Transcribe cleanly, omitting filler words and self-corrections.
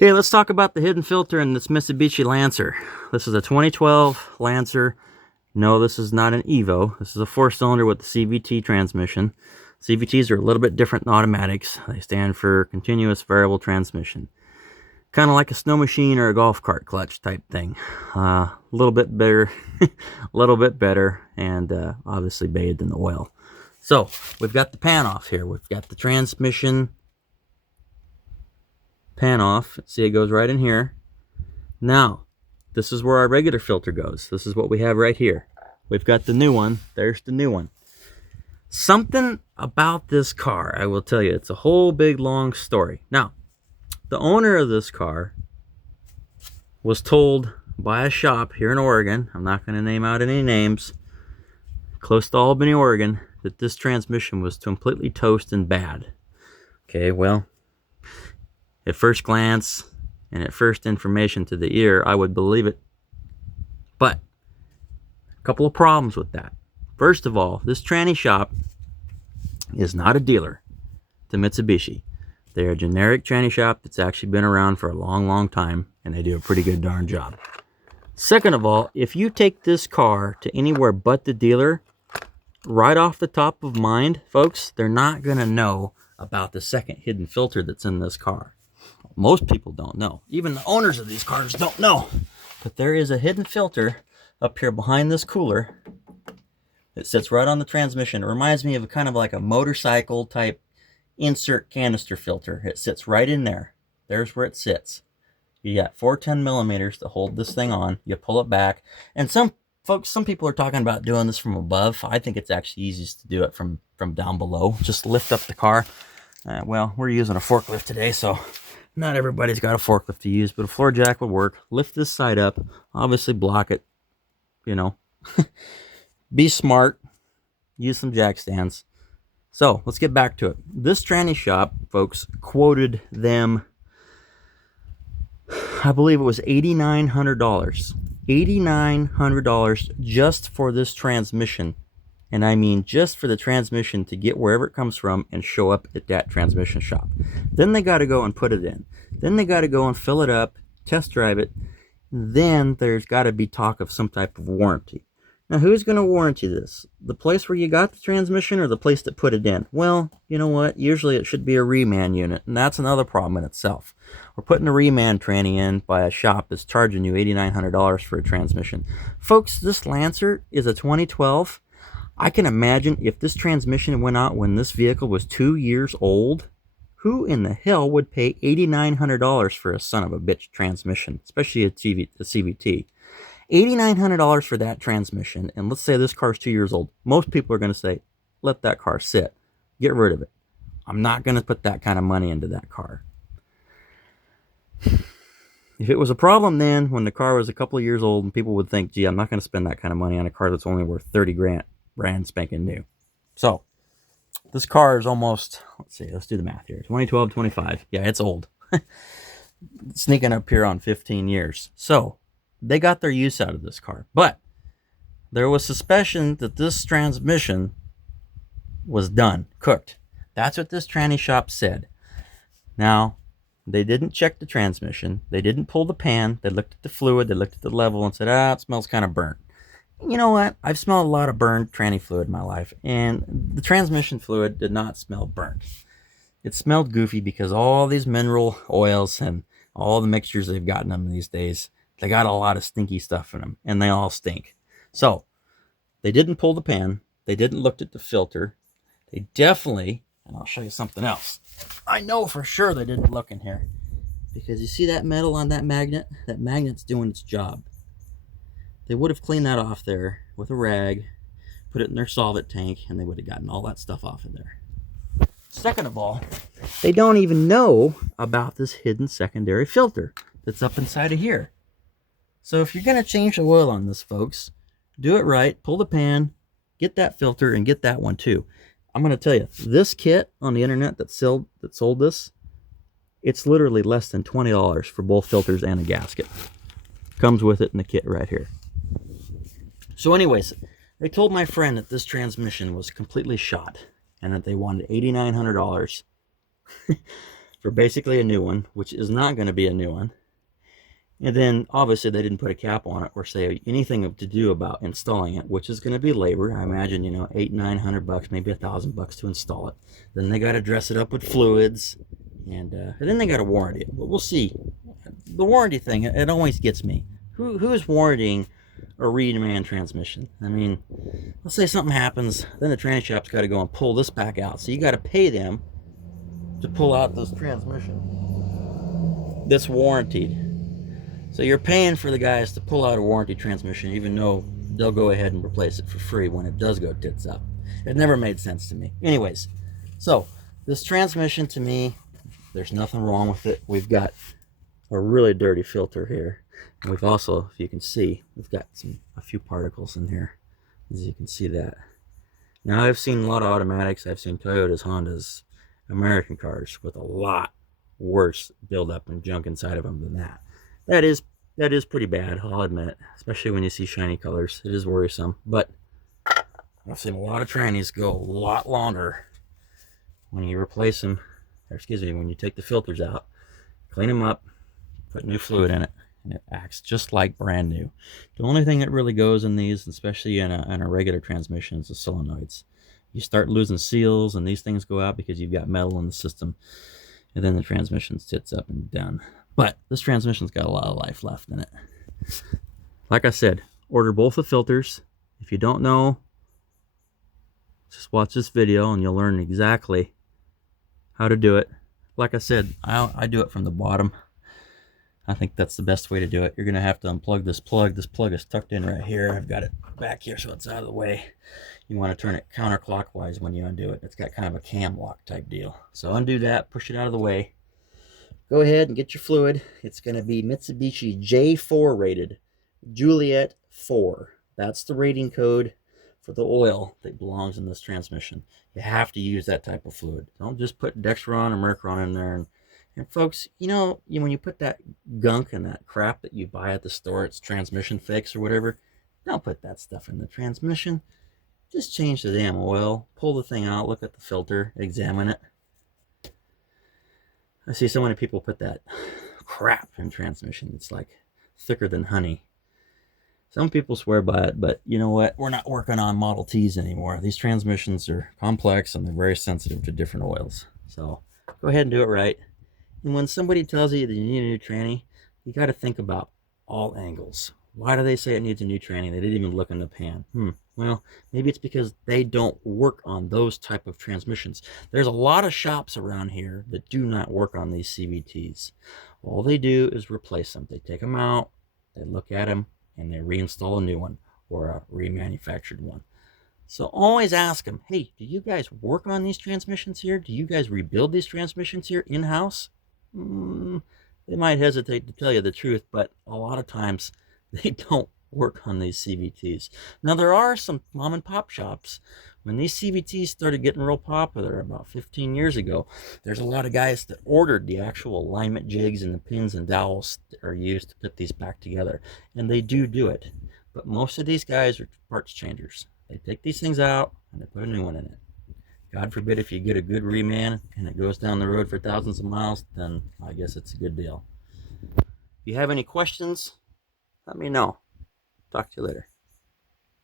Okay, let's talk about the hidden filter in this Mitsubishi Lancer. This is a 2012 Lancer. No, this is not an Evo. This is a 4-cylinder with the CVT transmission. CVTs are a little bit different than automatics. They stand for continuous variable transmission. Kind of like a snow machine or a golf cart clutch type thing. A little bit better, a little bit better, and obviously bathed in the oil. So, we've got the pan off here. We've got the transmission pan off. See, it goes right in here. Now, this is where our regular filter goes. This is what we have right here. We've got the new one. There's the new one. Something about this car, I will tell you, it's a whole big long story. Now, the owner of this car was told by a shop here in Oregon, I'm not going to name out any names, close to Albany, Oregon, that this transmission was completely toast and bad. Okay, well, at first glance and at first information to the ear, I would believe it. But a couple of problems with that. First of all, this tranny shop is not a dealer to Mitsubishi. They're a generic tranny shop that's actually been around for a long, long time, and they do a pretty good darn job. Second of all, if you take this car to anywhere but the dealer, right off the top of mind, folks, they're not going to know about the second hidden filter that's in this car. Most people don't know. Even the owners of these cars don't know. But there is a hidden filter up here behind this cooler. It sits right on the transmission. It reminds me of kind of like a motorcycle type insert canister filter. It sits right in there. There's where it sits. You got 410 millimeters to hold this thing on. You pull it back. And some people are talking about doing this from above. I think it's actually easiest to do it from down below. Just lift up the car. Well, we're using a forklift today, so not everybody's got a forklift to use, but a floor jack would work. Lift this side up. Obviously block it. You know. Be smart. Use some jack stands. So, let's get back to it. This tranny shop, folks, quoted them, I believe it was $8,900. $8,900 just for this transmission. And I mean just for the transmission to get wherever it comes from and show up at that transmission shop. Then they got to go and put it in. Then they got to go and fill it up, test drive it. Then there's got to be talk of some type of warranty. Now, who's going to warranty this? The place where you got the transmission or the place that put it in? Well, you know what? Usually it should be a reman unit, and that's another problem in itself. We're putting a reman tranny in by a shop that's charging you $8,900 for a transmission. Folks, this Lancer is a 2012. I can imagine if this transmission went out when this vehicle was 2 years old, who in the hell would pay $8,900 for a son of a bitch transmission, especially a CVT? $8,900 for that transmission, and let's say this car's 2 years old. Most people are going to say, let that car sit. Get rid of it. I'm not going to put that kind of money into that car. If it was a problem then, when the car was a couple of years old, and people would think, gee, I'm not going to spend that kind of money on a car that's only worth 30 grand, brand spanking new. So, this car is almost, let's do the math here. 2012, 25. Yeah, it's old. Sneaking up here on 15 years. So, they got their use out of this car. But there was suspicion that this transmission was done, cooked. That's what this tranny shop said. Now, they didn't check the transmission. They didn't pull the pan. They looked at the fluid. They looked at the level and said, it smells kind of burnt. You know what? I've smelled a lot of burned tranny fluid in my life. And the transmission fluid did not smell burnt. It smelled goofy because all these mineral oils and all the mixtures they've gotten them these days, they got a lot of stinky stuff in them, and they all stink. So, they didn't pull the pan. They didn't look at the filter. They definitely, and I'll show you something else. I know for sure they didn't look in here. Because you see that metal on that magnet? That magnet's doing its job. They would have cleaned that off there with a rag, put it in their solvent tank, and they would have gotten all that stuff off of there. Second of all, they don't even know about this hidden secondary filter that's up inside of here. So if you're going to change the oil on this, folks, do it right. Pull the pan, get that filter, and get that one too. I'm going to tell you, this kit on the internet that sold this, it's literally less than $20 for both filters and a gasket. Comes with it in the kit right here. So anyways, they told my friend that this transmission was completely shot and that they wanted $8,900 for basically a new one, which is not going to be a new one. And then obviously they didn't put a cap on it or say anything to do about installing it, which is going to be labor. I imagine, you know, $800-900, maybe $1,000 to install it. Then they got to dress it up with fluids, and then they got to warranty it. But we'll see. The warranty thing, it always gets me. Who's warranting a reman transmission? I mean, let's say something happens, then the tranny shop's got to go and pull this back out. So you got to pay them to pull out this transmission that's warranted. So you're paying for the guys to pull out a warranty transmission, even though they'll go ahead and replace it for free when it does go tits up. It never made sense to me. Anyways, so this transmission, to me, there's nothing wrong with it. We've got a really dirty filter here. And we've also, if you can see, we've got a few particles in here, as you can see that. Now, I've seen a lot of automatics. I've seen Toyotas, Hondas, American cars with a lot worse buildup and junk inside of them than that. That is pretty bad, I'll admit, especially when you see shiny colors. It is worrisome, but I've seen a lot of trannies go a lot longer when you replace them, or excuse me, when you take the filters out, clean them up, put new fluid in it, and it acts just like brand new. The only thing that really goes in these, especially in a regular transmission, is the solenoids. You start losing seals and these things go out because you've got metal in the system, and then the transmission sits up and done. But this transmission's got a lot of life left in it. Like I said, order both the filters. If you don't know, just watch this video and you'll learn exactly how to do it. Like I said, I do it from the bottom. I think that's the best way to do it. You're going to have to unplug this plug. This plug is tucked in right here. I've got it back here so it's out of the way. You want to turn it counterclockwise when you undo it. It's got kind of a cam lock type deal. So undo that, push it out of the way. Go ahead and get your fluid. It's going to be Mitsubishi J4 rated, Juliet 4. That's the rating code for the oil that belongs in this transmission. You have to use that type of fluid. Don't just put Dexron or Mercron in there. And folks, you know, when you put that gunk and that crap that you buy at the store, it's transmission fix or whatever, don't put that stuff in the transmission. Just change the damn oil, pull the thing out, look at the filter, examine it. I see so many people put that crap in transmission. It's like thicker than honey. Some people swear by it, but you know what? We're not working on Model Ts anymore. These transmissions are complex and they're very sensitive to different oils. So go ahead and do it right. And when somebody tells you that you need a new tranny, you got to think about all angles. Why do they say it needs a new tranny? They didn't even look in the pan. Well, maybe it's because they don't work on those type of transmissions. There's a lot of shops around here that do not work on these CVTs. All they do is replace them. They take them out, they look at them, and they reinstall a new one or a remanufactured one. So always ask them, hey, do you guys work on these transmissions here? Do you guys rebuild these transmissions here in-house? They might hesitate to tell you the truth, but a lot of times they don't work on these CVTs. Now, there are some mom and pop shops. When these CVTs started getting real popular about 15 years ago, there's a lot of guys that ordered the actual alignment jigs and the pins and dowels that are used to put these back together. And they do it. But most of these guys are parts changers. They take these things out and they put a new one in it. God forbid if you get a good reman and it goes down the road for thousands of miles, then I guess it's a good deal. If you have any questions, let me know. Talk to you later.